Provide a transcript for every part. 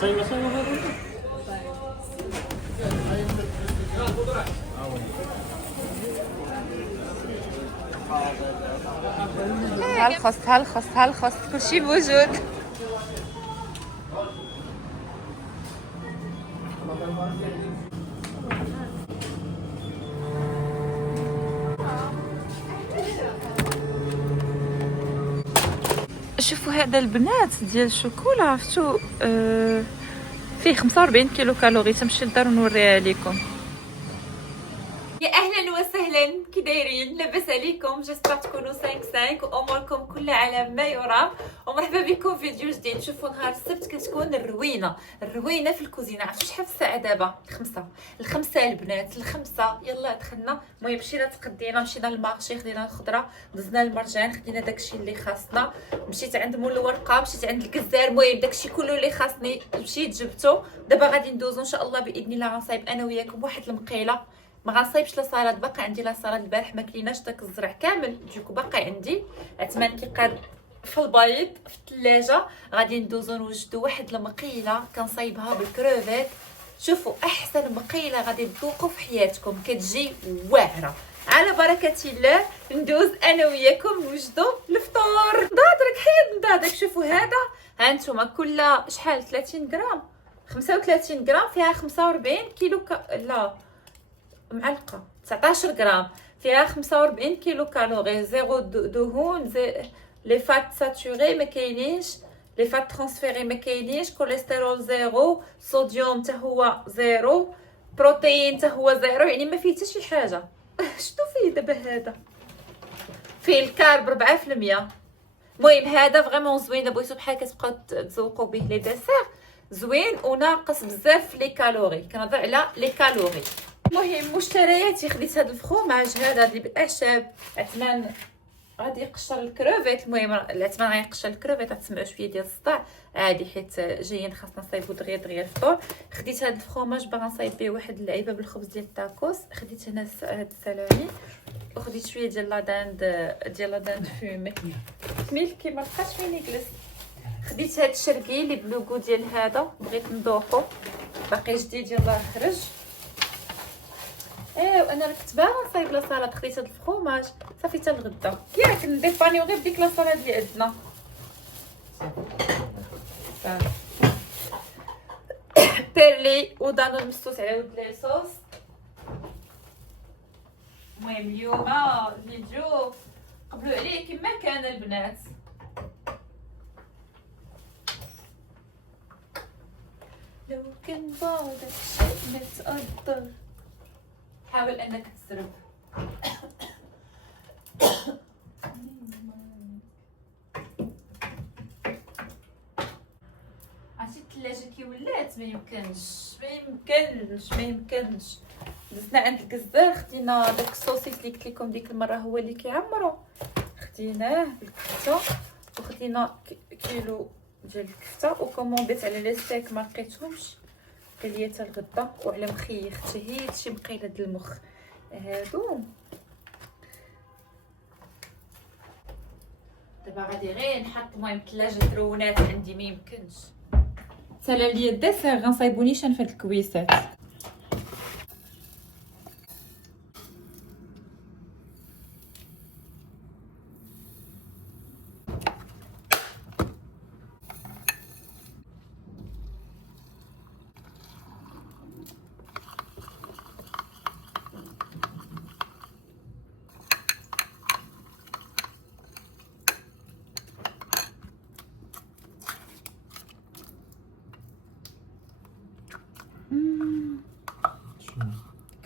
صايبه صايبه هذا. هالخص هالخص هالخص كل شيء موجود. شوفوا هذا البنات ديال الشوكولا، عرفتوا فيه 45 كيلو كالوري. تمشي للدار ونوريها لكم. يا اهلا وسهلا، كي دايرين؟ لاباس عليكم؟ جيسبر تكونوا 5 واموركم كلها على ما يرام. ومرحبا بكم في فيديو جديد. شوفوا نهار السبت كتكون الروينه في الكوزينه. عرفتوا شحال في الساعه دابا؟ الخمسة البنات، الخمسة. يلا دخلنا. المهم مشينا تقدينا، مشينا للمارشي، خدينا الخضره، دزنا المرجان، خدينا داكشي اللي خاصنا. مشيت عند مول الورقه، مشيت عند الكزار. المهم داكشي كله اللي خاصني مشيت جبته. دابا غادي ندوزو ان شاء الله باذن الله. غنصايب انا وياكم واحد المقيله. ما غنصايبش لا صالاد، باقي عندي لا صالاد البارح ما كليناش داك الزرع كامل، دوكو باقي عندي عثمان كيقاد في البيض في الثلاجه. غادي ندوزو نوجدو واحد المقيله كنصايبها بالكروفيت. شوفوا احسن مقيله غادي تذوقوا في حياتكم، كتجي واعره على بركه الله. ندوز انا وياكم نوجدو الفطور. نضادرك حيد نضادرك. شوفوا هذا، ها نتوما كل شحال 30 غرام 35 غرام فيها 45 كيلو لا معلقه 19 غرام فيها 45 كيلو كالوري. زيرو دهون، لي فات ساتوري ما كاينينش، لي فات ترانسفيري ما كاينينش، كوليسترول زيرو، صوديوم حتى هو زيرو، بروتين حتى هو زيرو، يعني ما فيه حتى شي حاجه. شنو فيه دابا هذا؟ فيه الكارب 4%. المهم هذا فريمون زوين، بغيتو بحال كتبقاو تذوقوا به لي ديسير، زوين وناقص بزاف لي كالوري. كنهضر على لي كالوري. المهم مشترياتي، خديت هذا الفخوماج هذا اللي بالاعشاب. عثمان غادي يقشر الكروفيت. المهم عثمان غيقشر الكروفيت، غتسمعوا شويه ديال الصداع عادي حيت جايين خاصنا نصايبوا دغيا الفطور. خديت هذا الفخوماج باغا نصايب به واحد اللعيبه بالخبز ديال التاكوس. خديت هنا هاد السلامي، وخديت شويه ديال لانداند فومي. ملكي ما بقاش فين يجلس. خديت هاد الشرقي اللي بلوغو ديال هذا، بغيت نذوقو باقي جديد يلاه خرج. وانا كنت باغا نصايب لا صالاد. خديت هاد الفخوماج صافي حتى الغدا ياك نديبانيو غير بديك لا صالاد اللي عندنا. بيرلي ودانون مسوس على ود ليصوص. المهم اليوم الفيديو قبلوا عليه كما كان البنات. لو كان بعدك شيء متقدر حاول انك تسرب. عرفتي الثلاجه كي ولات ما يمكنش. دزنا عند الكزار، خدينا داك الصوصيس اللي قلت لكم ديك المره هو اللي كيعمرو، خديناه بالكفته. وخدينا كيلو ديال الكفته وكومونديت على لي ستيك ما لقيتهمش، قال لي حتى الغدا. وعلى مخيخ حتى هي شي مقيله د المخ هادو. دابا غادي غير نحط المهم ثلاجه درونات عندي ما يمكنش. سالا ليا الدسر غنصايبو نيشان في هاد الكويسات.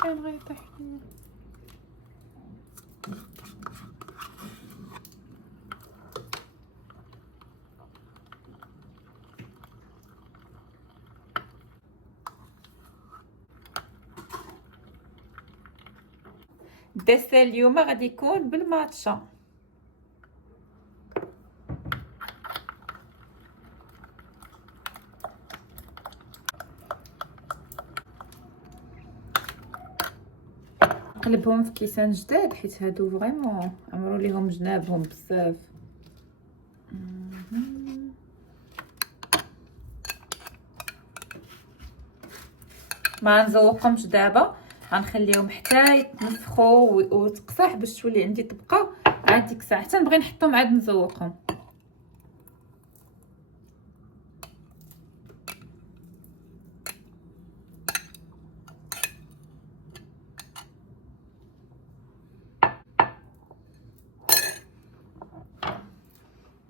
كان غيطيح ليا. الدسر اليوم غادي يكون بالماتشا. نقلبهم في كيسان جداد حيت هادو فريمون عمرو ليهم جنابهم بزاف. ما نزوقهمش دابا، غنخليهم حتى يتنفخوا وتقصح باش تولي عندي طبقه. عاد ديك الساعه حتى نبغي نحطهم عاد نزوقهم.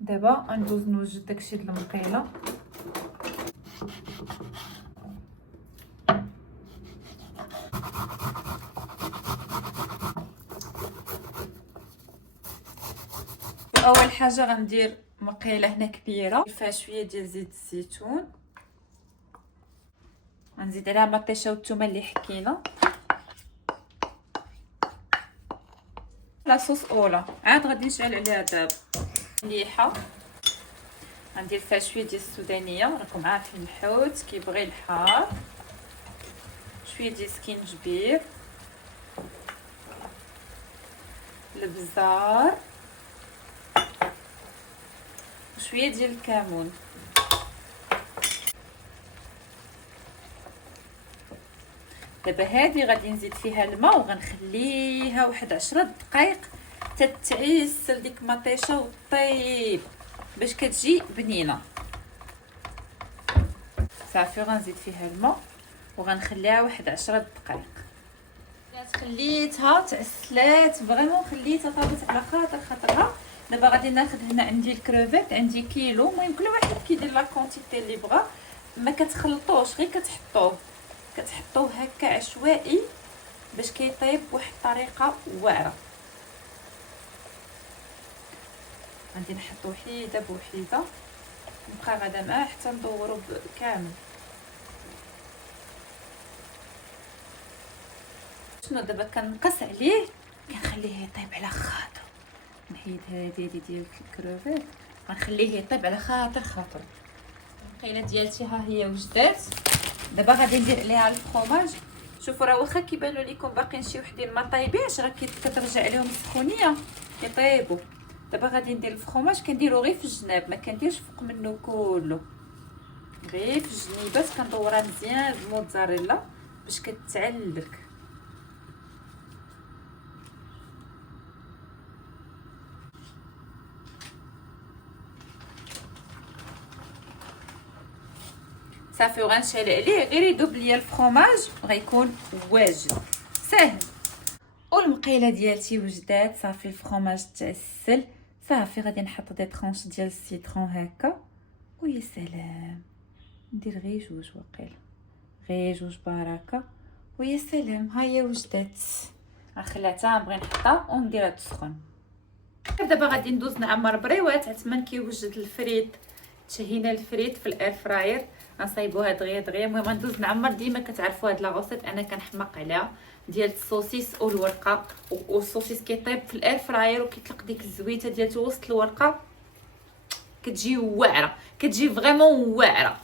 دابا غندوز نوجد داكشي د المقيله. اول حاجه غندير مقيله هنا كبيره فيها شويه ديال زيت الزيتون، غنزيد عليها مطيشه والثومه اللي حكينا، لاصوص اولا عاد غادي نشعل عليها دابا مليحه. غندير فيها شويه ديال السودانيه، راكم عارفين الحوت كيبغي الحار، شويه ديال سكينجبير، البزار، وشويه ديال الكمون. دابا هذه غادي نزيد فيها الماء وغنخليها واحد 10 دقائق تتعسل ديك مطيشه وطيب باش كتجي بنينه. صافي غنزيد فيها الماء وغنخليها واحد 10 دقائق. خليتها تعسلات فريمون، خليتها طابت على خاطرها. دابا غادي ناخذ هنا عندي الكروفيت، عندي كيلو. المهم كل واحد كيدير لا كونتيتي اللي بغا، ما كتخلطوش غير كتحطوه هكا عشوائي باش كيطيب بواحد الطريقه واعره. غادي نحطو وحيده بوحيده، نبقى غادا معاه حتى ندورو كامل. شنو دابا كنقص عليه، كنخليه يطيب على خاطر. نحيد هذه ديال الكروفيت، غنخليه يطيب على خاطر. القيله ديالتي ها هي وجدات. دابا غادي ندير عليها الفرomاج. شوفوا راه واخا كيبانوا لكم باقيين شي وحدين ما طايبينش، راه كترجع عليهم السخونيه كيطيبوا. دابا غادي ندير الفرomاج، كنديرو غير في الجناب، ما كنديرش فوق منه كله، غير في الجنيبات. كندورها مزيان بالموتزاريلا باش كتعلك. صافي وغنشعل عليه غير يذوب ليا الفرomاج، غيكون واجد ساهل. والمقيله ديالتي وجدات. صافي الفرomاج تعسل. صافي غادي نحط دي طرونش ديال السيترون هكا، ويا سلام. ندير غير جوج وقيله، غير جوج بركه، ويا سلام. ها هي وجدات. غنخليها حتى نبغي نحطها ونديرها تسخن. دابا غادي ندوز نعمر بريوات. عتمن كيوجد الفريت، تشهينا الفريت في الاير فراير، غنصايبوها دغيا. المهم غندوز نعمر. ديما كتعرفوا هاد لا غوسيت انا كنحماق عليها، ديال السوسيس والورقه. والسوسيس كيطيب في الاير فراير وكيطلق ديك الزويته ديالته وسط الورقه، كتجي واعره، كتجي فريمون واعره.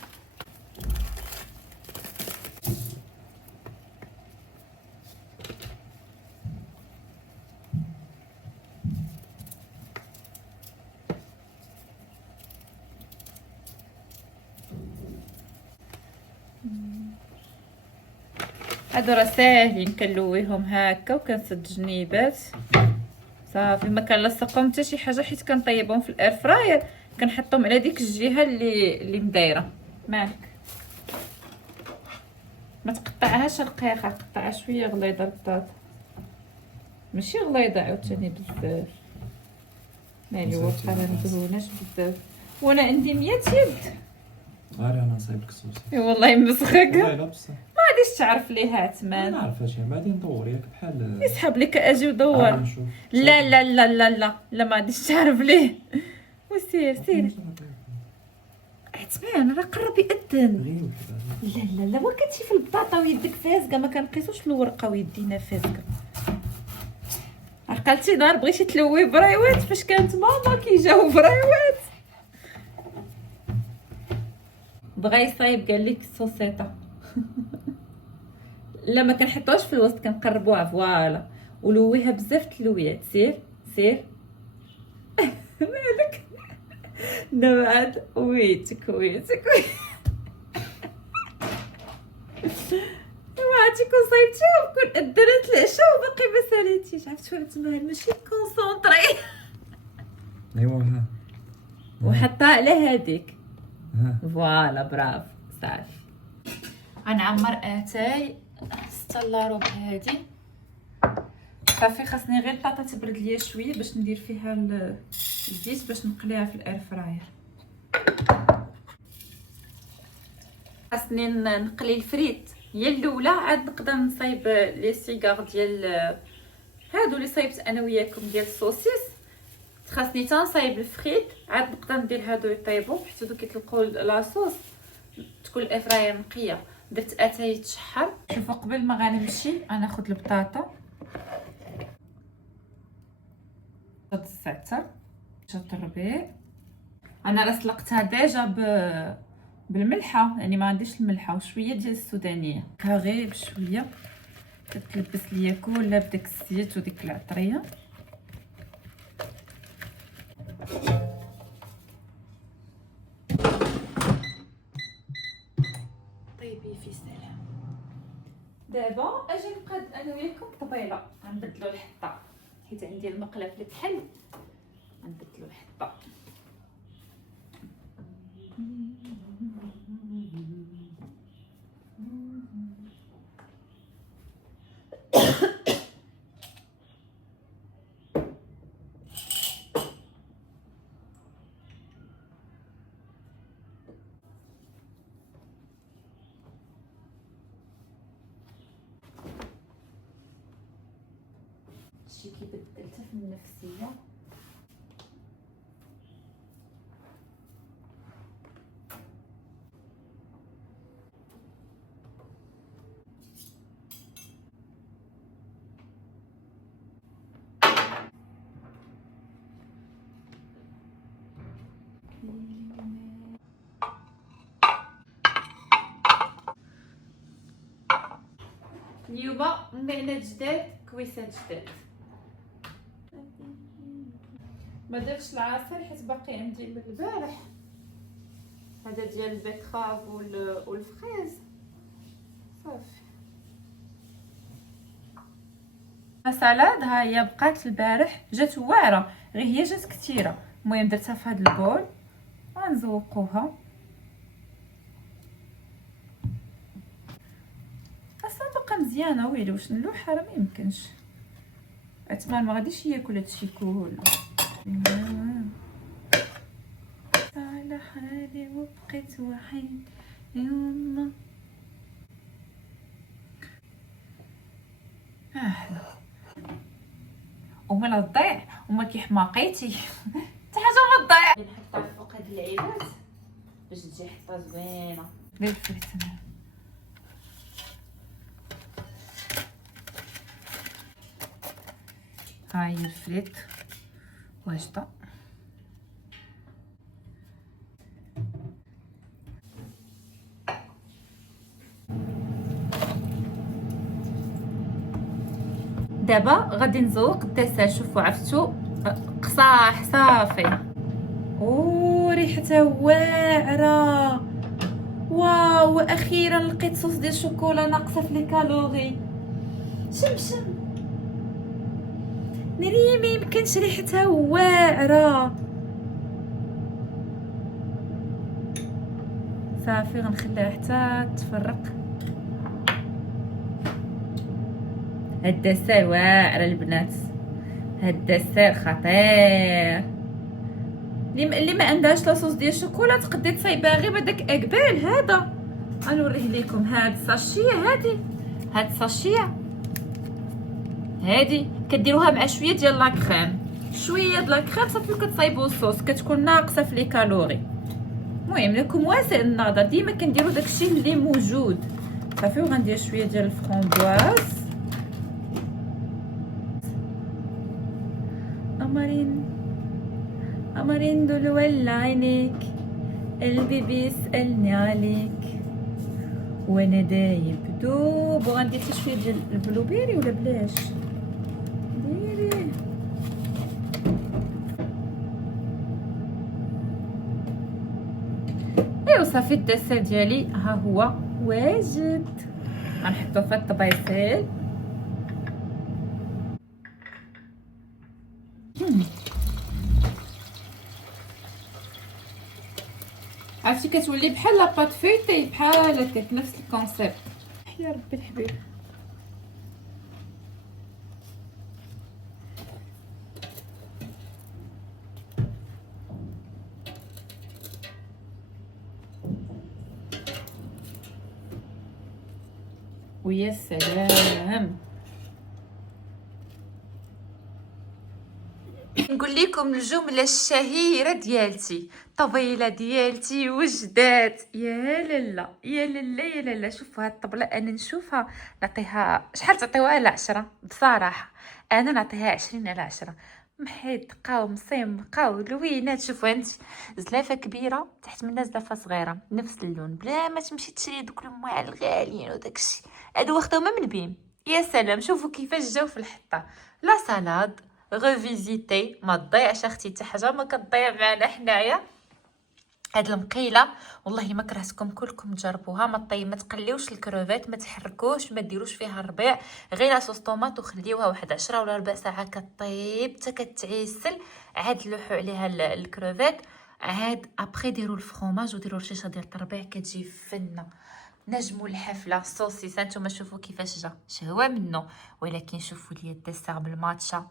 هادو راه ساهلين، كنلويهم هكا وكنسد جنيبات. صافي ما كنلصقهم حتى شي حاجه، حيت كنطيبهم في الاير فراير كنحطهم على ديك الجهه اللي مدايره. مالك ما تقطعهاش رقيقه، قطعها شويه غليظه البطاطا، ماشي غليظه عاوتاني بزاف. مالي واخا ما مدهوناش بزاف، وانا عندي 100 يد. غير انا نصايب لك الصوص. اي والله مسخك. والله لا بصح ما غاديش تعرف ليه عثمان. ما نعرف اش بعدين ندور ياك بحال يسحب لك اجي ودور. نشوف. لا لا لا لا لا لا ما غاديش تعرف ليه. وسير سير عثمان، راه قرب يأذن. غير وحده. لا لا لا وكتجي في البطاطا ويدك فازقه، ما كنقيسوش الورقه ويدينا فازقه. عقلتي نهار بغيتي تلوي برايوات فاش كانت ماما كيجاو برايوات، بغا يصايب قال لك الصوصيطه. لا ما كنحطوهاش في الوسط، كنقربوها فوالا ولويها بزاف تلويات. سير سير. مالك نبعد ويتك عرفتي كون صايبتيها كون درت العشاء وباقي ما ساليتيش. عرفتي واحد تما ماشي كونسونطري. ايوا ها وحطها على هذيك ها فوالا برافو صافي. غنعمر اتاي 6 الا ربع هادي صافي. خاصني غير البطاطا تبرد ليا شويه باش ندير فيها الزيت باش نقليها في الاير فراير. خاصني نقلي الفريت هي الاولى، عاد نقدر نصايب لي سيغار ديال هادو اللي صايبت انا وياكم ديال السوسيس. خاصني تنصايب الفريت عاد نقدر ندير هادو يطيبوا حيت هادو كيطلقوا لاصوص تكون الافراير نقيه. درت اتاي يتشحر. شوفوا قبل ما غنمشي غناخذ البطاطا شط الزعتر شط الربيع. انا راه سلقتها ديجا بالملحه يعني ما عنديش الملحه وشويه ديال السودانيه غير بشويه كتلبس ليا كلها بداك الزيت وديك العطريه. طيبي في سلام. دابا اجي نبقى انا وياكم طبيله. غنبدلو الحطه حيت عندي المقله في الكحل. غنبدلو الحطه. شي كيبدلتها في النفسيه. اليوم معنا جداد كويسات جداد. ما درتش العصير حيت باقي عندي من البارح هذا ديال البيتراف والفريز صافي. السلطه ها هي بقات البارح جات واعره غير هي جات كثيره. المهم درتها في هذا البول غنزوقوها. اصلا باقا مزيانه ويلي واش نلوحها راه ما يمكنش. عثمان ما غاديش ياكل هادشي كله. على حالي وبقيت وحيد يما اهلا وما تضيع وما كي حماقيتي حتى حاجه ما تضيع. نحطها فوق هاد العيبات باش تجي حطه زوينه. دير الفريت هنا هاي الفريت واجده. دابا غادي نزوق الدسر. شوفوا عرفتوا قصاح صافي. ريحتها واعره. واو اخيرا لقيت صوص ديال الشوكولا ناقصه في لي كالوري. شمشم ناري ما يمكنش ريحتها واعره. صافي غنخليها حتى تفرق. هاد الدسر واعر البنات. هاد الدسر خطير. اللي ما عندهاش لاصوص ديال الشوكولا تقدري تصايبها غير بداك اقبال هذا. غنوريه لكم هاد الساشيه هاد الساشيه هادي كديروها مع شويه ديال لاكريم. شويه د لاكريم صافي كتصايبوا الصوص كتكون ناقصه في لي كالوري. المهم لكم واسع النظر ديما كنديروا داكشي اللي موجود صافي. وغندير شويه ديال الفرامبواز. قمرين دول ولا عينيك قلبي بيسألني عليك وانا دايب دوب. وغندير حتى شويه ديال البلوبيري ولا بلاش ديري. ايوا صافي الدسر ديالي ها هو واجد. غنحطو في الطبيصيل. عرفتي كتولي بحال لاباط فيتي، بحال هكاك نفس الكونسيبت. يا ربي الحبيب. ويا سلام. نقول لكم الجمله الشهيره ديالتي، طبيله ديالتي وجدات. يا لالا يا لالا يا لالا، شوفوا هاد الطبله انا نشوفها نعطيها شحال تعطيوها على 10 بصراحه. انا نعطيها 20/10. محيدقه ومصيمقه ولوينات. شوفوا انت، زلافه كبيره تحت منها زلافه صغيره نفس اللون، بلا ما تمشي تشري دوك المواع الغاليين وداكشي، هادو واخدهم من بيم. يا سلام، شوفوا كيفاش جاو في الحطه. لا سالاد غوفيزيتي، ما تضيعش اختي حتى حاجه ما كتضيع معنا حنايا. هاد المقيله والله ما كرهتكم كلكم تجربوها. ما تقليوش الكروفيت، ما تحركوش، ما ديروش فيها الربيع، غير لاصوص طوماط وخليوها واحد 10 ولا ربع ساعه كطيب حتى كتعسل. عاد لوحوا عليها الكروفيت، عاد ابري ديروا الفرomاج وديروا رشيشه ديال الربيع كتجي فنه. نجموا الحفله الصوصيس. نتوما شوفوا كيفاش جا شهوه منه. ولكن شوفوا لي الدسر بالماتشا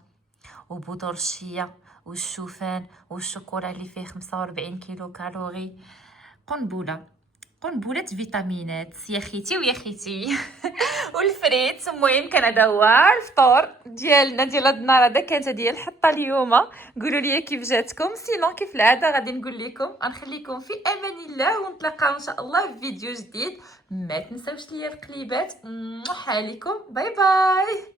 وبودر الشيا والشوفان والشوكولا اللي فيه 45 كيلو كالوري. قنبله فيتامينات يا خيتي ويا خيتي. والفريت. المهم كان هذا هو الفطور ديالنا ديال هاد النهار هذا. كانت هذه الحطه اليوم. قولوا لي كيف جاتكم. سينو كيف العاده غادي نقول لكم نخليكم في امان الله، ونتلاقاو ان شاء الله في فيديو جديد. ما تنساوش ليا القليبات. حاليكم باي باي.